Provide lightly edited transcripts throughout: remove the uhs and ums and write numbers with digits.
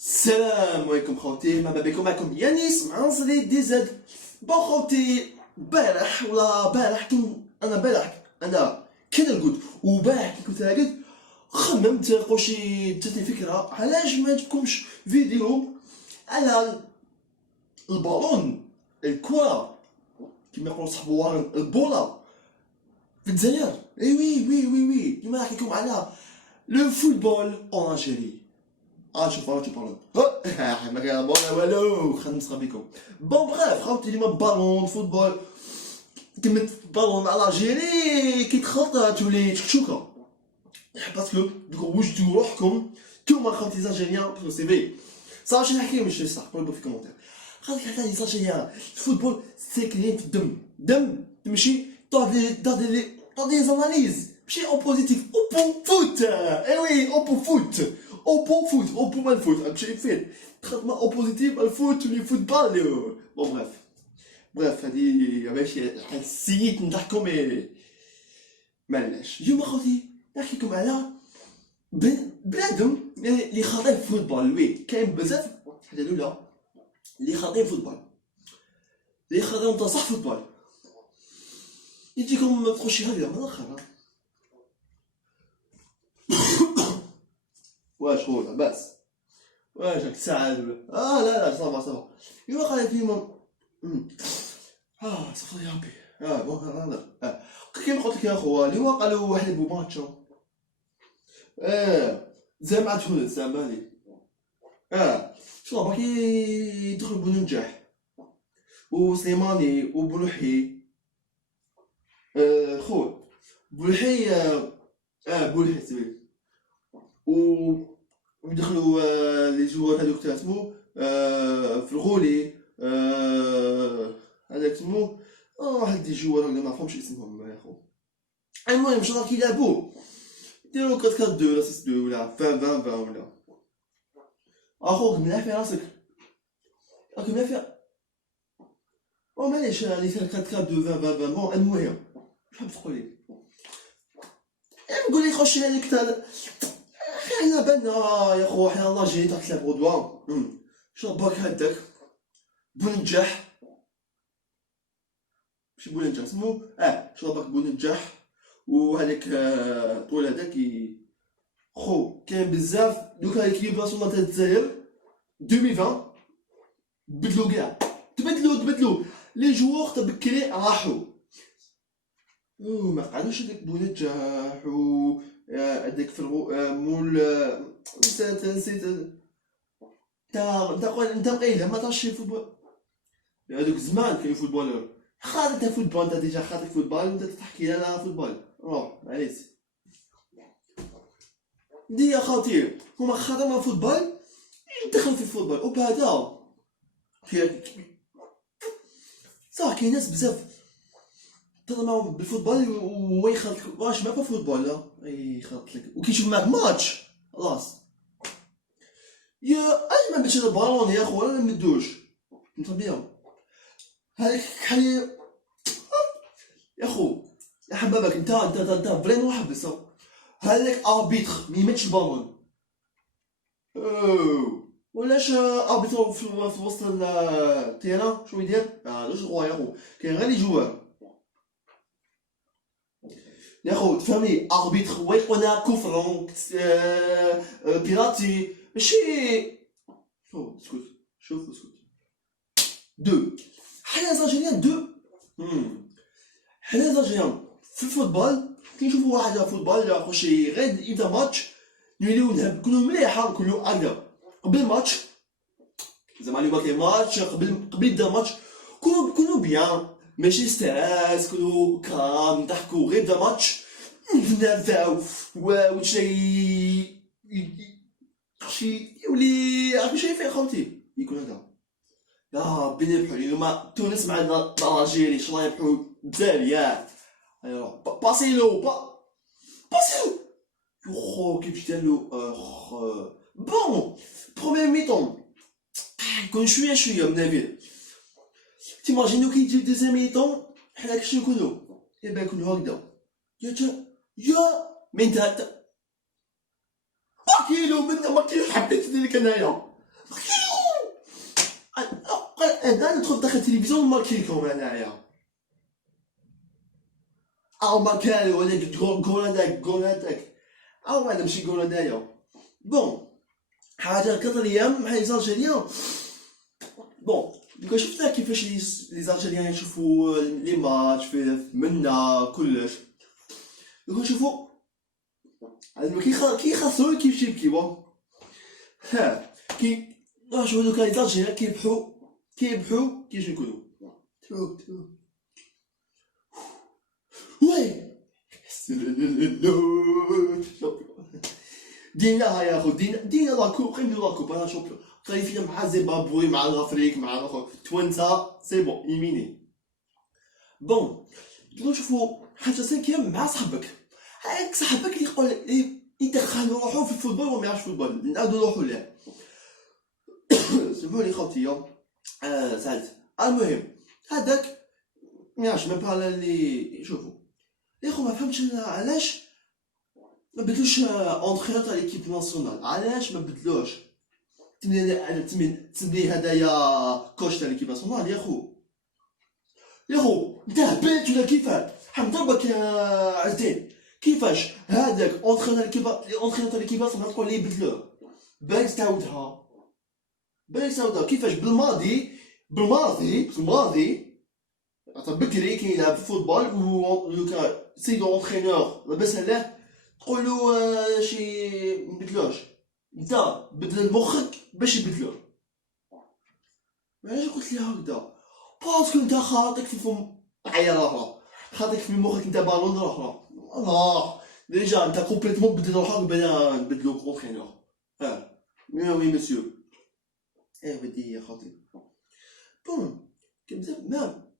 السلام عليكم خوتي، مرحبا بكم. معكم يانيس مع نصري دي زاد. بون خوتي، بارح ولا بارح انا كي نرقد وبارح كي كنت راقد خممت قوشي جاتني فكره علاش ما نجيبكمش فيديو على البالون الكره كيما يقولوا صحاب وارن البوله في الجزائر. اي وي كيما نحكي لكم على لو فوتبول اون الجيري. شوف راه تيبارلون ما كاين بون والو، خلينا نسخى بكم. بون بغيف خوتي اليوم بالون فوتبول كلمة بالون مع الجيري كيتخلط تولي تشكشوكه، باسكو دوك وجدوا روحكم نتوما خوتي زالجيريان باسكو سي في صافي نحكي ماشي صح. قولوا في كومونتير خاطر حتى لي زالجيريان الفوتبول ساكنين في الدم تمشي طا دي زاناليز ماشي او بوزيتيف او بو فوت. اي وي او بو فوت او بو مال فوت ماشي فين تخدم او بوزيتيف الفوت لي فوتبال. بون بريف هادي ماشي حسيت نضحكوا مي معليش. اليوم اخوتي نحكي لكم على بنادم اللي خاطي في الفوتبال. وي كاين بزاف الحاجه الاولى اللي خاطي في الفوتبال، اللي خاطي نتا صح فوتبال يجيكم تخشي هكذا من الاخر. واش هو لاباس؟ واش راك تساعد ولا لا صافا ايوا قال فيهم صافي يا ربي. بون هذا كيما قلت لك يا خويا اللي هو قالوا واحد بو ماتش زعما مع تونس زعما لي شنو باقي يدخل بنجاح وسليماني وبلوحي. خويا بلوحي بلوحي سميتو ويدخلوا لي جوار هذوك تاع سمو في الغولي هذاك سمو واحد دي جوار ما نعرفهمش اسمهم يا خو. المهم ان شاء الله كي يلعبوا يديروا 4-4-2 ولا 6-2 ولا 20-20 ولا اخوك مليح في راسك راك مليح في معليش اللي فيها 4-4-2 20-20. بون المهم شحال تقول لي نقول لي خش هذيك تاع حنا بالنا يا خو حنا الله جاي تاع تلعب غدوه شنو باك هداك بونجاح ماشي بونجاح سمو شنو باك بونجاح وهذاك طول هذاك خو كاين بزاف دوكا ليكيب ناسيونال تاع الجزائر 2020 بدلو كاع تبدلو لي جوور تاع بكري راحو ما قعدوش هذاك بونجاح و هذاك في مول نسيت انت قايلها ما تعرفش الفوتبول هذوك زمان كاين فوتبولور خاطر فوتبول انت ديجا خاطر فوتبول انت تحكي لي على فوتبول روح معليش دي يا خاطر هما خاطر فوتبول يدخل في الفوتبول وبهذا صح كاين ناس بزاف تهضر بالفوتبول وما يخلطلك واش ما فوتبول لا يخلطلك وكيشوف معك ماتش خلاص يا اي ما باش البالون يا خويا ما ندوش انت بيان هذيك حي يا خو يا حبابك انت فريمون محبس هذاك اربيتر ما يمدش البالون ولاش اربيتر في وسط التيران شنو يدير لوش غوا يا خو كاين غير لي جوار يا خو تفهمني اربيتر هو يقولنا كفر بيراتي ماشي شوف اسكت دو حنا زالجيريان حنا زالجيريان في الفوتبال كي نشوفوا واحد يلعب فوتبال يخشي غير يبدا ماتش نوليو نكونوا مليحه نكونوا هكذا قبل الماتش زعما اليوم كاين ماتش قبل يبدا الماتش كونوا بيان ماشي ستريس كونوا كام نضحكوا غير يبدا الماتش نرفعوا وشي يولي راكي شايفين خوتي يكون هذا يا بني ربحوا اليوم تونس مع الجيري ان شاء الله يربحوا الجزائر ياك باسيلو يخو كيف جدالو بون بروميير ميطون يكون شويه من نافيل تيماجينو كي يجي دوزيام ميطون حنا كيفاش نكونو يبا نكونو هكذا يا من تاع باكيلو من ما كاين حبيت لك انايا انا ندخل داخل التلفزيون ماركي لكم انايا او ماركالي ولا جول هذاك او انا ماشي جول هذايا بون حاجه قطريه مع لي زالجيريان بون شفنا كيفاش لي زالجيريان يشوفوا لي ماتش في منا كلش نشوفوا كي خاصو كيف يبكي بون ها كي نشوفوا دوكا لي زالجيريان كيبحوا كيفاش نقولوا وي دينا يا اخو دينا لاكوب قيمنا لاكوب انا شوف كاليفينا مع زيمبابوي مع الافريق مع الاخر توانسه سي بون ايميني بون نشوفوا حاجه سانكيام مع صاحبك هاك صاحبك اللي يقول يدخل روحو في الفوتبول وما يعرفش الفوتبول نعاودو روحو له سمحوا لي خوتي سعدت المهم هذاك ما يعرفش ميم با اللي شوفوا يا خو ما فهمتش علاش ما بدلوش اونترينور تاع ليكيب ناسيونال علاش ما بدلوش تملي هدايا كوش تاع ليكيب ناسيونال يا خو انت هبلت ولا كيفاش حنضربك يا عزين كيفاش هذاك اونترينور تاع ليكيب ناسيونال تقول لي بدلوه باش تعاودها كيفاش بالماضي عطا بكري كي يلعب في الفوتبول ولوكا سيدو اونترينور لاباس عليه تقولو شي مبدلوش انت بدل مخك باش يبدلوه علاش قلت لي هكذا باسكو انت خاطيك في فم عيا اخرى خاطيك في مخك انت بالون اخرى الله ديجا انت كومبليتمون بدل روحك بلا نبدلوك اونترينور وي مسيو ودي يا خاطي بون كبزاف مام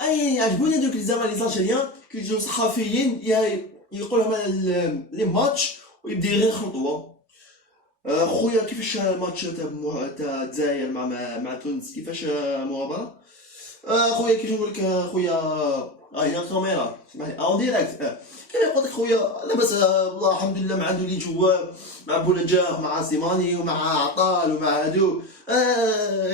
اي عجبوني دوك لي زالجيريان كيجيو صحفيين يقول لهم لي ماتش ويبدا غير خطوه خويا كيفاش الماتش تاع الجزائر مع تونس كيفاش مغامره خويا كيفاش نقول لك خويا هي الكاميرا اسمح لي اون ديريكت كاين يقول لك خويا لاباس والله الحمد لله مع هادو اللي جوا مع بولجاه مع سيماني ومع عطال ومع هادو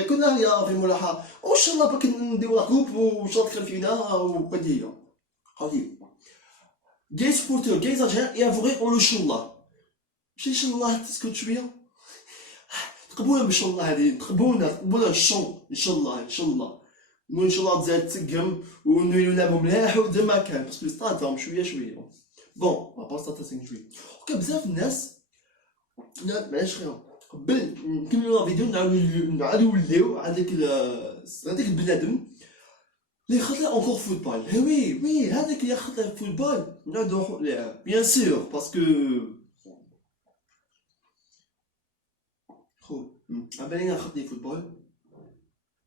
كنا هيا في الملاحه وان شاء الله باك نديو لا كوب وان شاء الله تدخل فينا وهادي هي قضيه جاي سبورتور جاي زالجيريان يافوغي يقولوا ان شاء الله ماشي ان شاء الله تسكت شويه تقبونا ان شاء الله هذه تقبونا الشون ان شاء الله ان شاء الله تزاد تسقم ونوليو نلعبو ملاح ودير ما كان باسكو الستاد فهم شويه بون ابار ستاد تاع شويه هكا بزاف الناس معليش خير قبل نكملو لا فيديو نعاودو نوليو هذاك البنادم اللي خاطر اونكور فوتبول وي هذاك اللي خاطر فوتبول نعاودو نروحو ليه بيان سور باسكو خو عبالينا خاطر فوتبول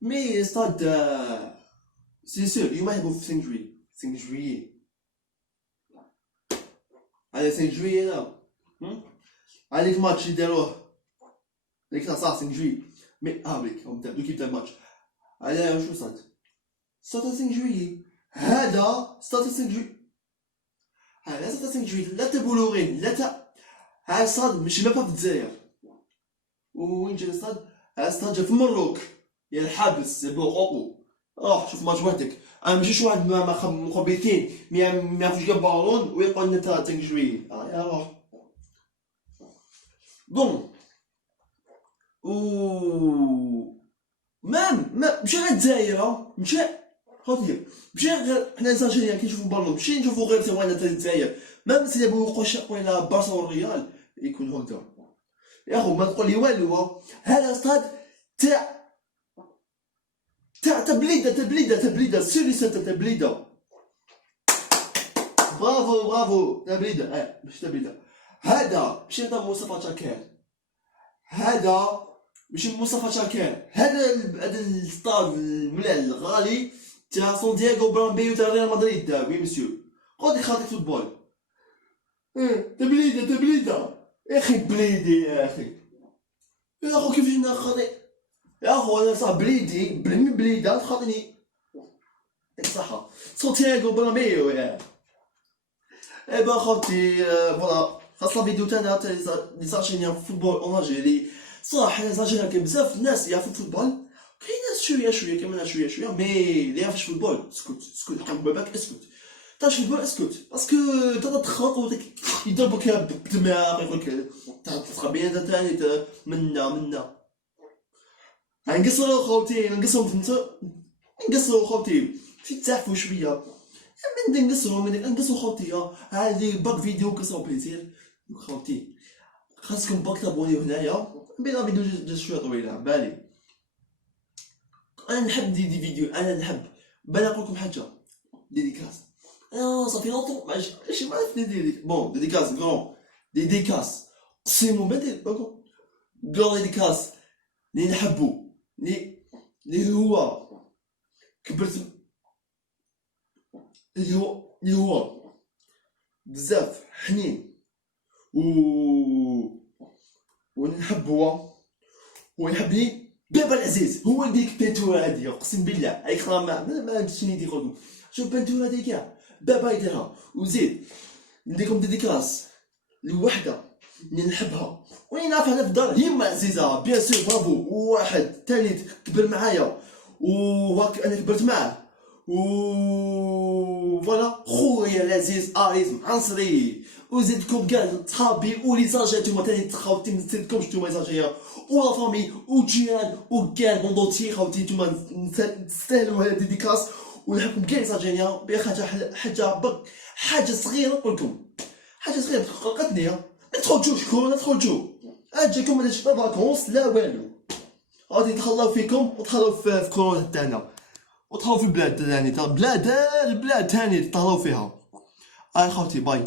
مي ستاد سي سور اليوم يلعبو في 5 جويي على 5 جويي لا هذيك الماتش اللي داروه ديك تاع 5 جويي مي بيك دوك يبدا الماتش على شو صاد 5 جويي هذا 5 جويي هذا 5 جويي لا تاع بولورين لا تاع هذا صاد ماشي مابا في الجزائر وين جا الصاد هذا صاد جا في المروك يا الحابس سي بون روح شوف ماتش وحدك انا ماشي شي واحد مخبيتين ما يعرفوش يجيب بالون ويقول لنا تا 5 جويي يا روح بون ماشي غير الجزائر ماشي خاطر ماشي غير حنا زالجيريان كي نشوفو بالون ماشي نشوفو غير تاوانا تاع الجزائر ميم سي يلعبو قشاق ولا بارسا والريال يكون هكذا يا خو ما تقول لي والو هذا ستاد تاع تبليده سيري سانتا تبليده برافو تبليده مش تبليده هذا ماشي تاع مصطفى شاكر هذا ماشي مصطفى شاكر هذا الستاد المليح الغالي تاع سان دييغو برنابيو تاع ريال مدريد وي مسيو قول لي خاطر فوتبول تبليده يا اخي بليدي يا اخو كيفاش ناخذ يا اخو انا صاح بليده تخاطيني ياك صحه سانتياغو برنابيو يا با خوتي فوالا خاص لا فيديو تاعنا تاع لي زالجيريان فوتبول اون الجيري صح انا زاجينا كاين بزاف الناس يعرفوا الفوتبول، كاين ناس شويه كاين ناس شويه مي اللي يعرفش الفوتبول اسكت حق باباك اسكت. تعرفش الفوتبول اسكت باسكو انت تخلق يضربك بالدماغ يقول لك تلقى بين ثاني منا نقصروا خوتي نقصروا فهمت، نقصروا خوتي في تعرفوا شويه من نقصروا خوتي هذه باك فيديو كسروا بليزير خوتي. خاصكم باك تابونيو هنايا بلا فيديو جات شويه طويله بالي. انا نحب دي فيديو، انا نحب بلا نقول لكم حاجه ديديكاس. صافي لونطون ماشي ما عرفت بون ديديكاس كرون ديديكاس قسموا بالكم كرون ديديكاس اللي نحبو اللي هو كبرت اللي هو بزاف حنين ونحب هو يحبني بابا العزيز هو اللي ديك بينتورا هادي اقسم بالله عليك خرا ما عنديش نيدي يقولوا شوف بينتورا هادي كاع بابا يديرها. وزيد نديكم ديديكاس لوحده اللي نحبها وين نعرفها انا في الدار يما عزيزه بيان سور برافو. وواحد ثالث كبر معايا وهاك انا كبرت معاه فوالا خويا العزيز اريز عنصري. وزيدكم كاع صحابي ولي زاجي نتوما تاني خوتي نسيتكمش نتوما زاجيه ولا فامي وجيران وكاع موندوتي خوتي نتوما تستاهلوا هاد ديديكاس. ونحبكم كاع زاجينيا حاجه صغيره نقولكم حاجه صغيره قلقتني ما تخرجوش كون تخرجوا اجيكم ما داش فاكونس لا والو غادي يتهلاو فيكم وتهلاو في كورونا تاعنا وتهلاو في البلاد تاعنا بلاد البلاد تاني تهلاو فيها. خوتي باي.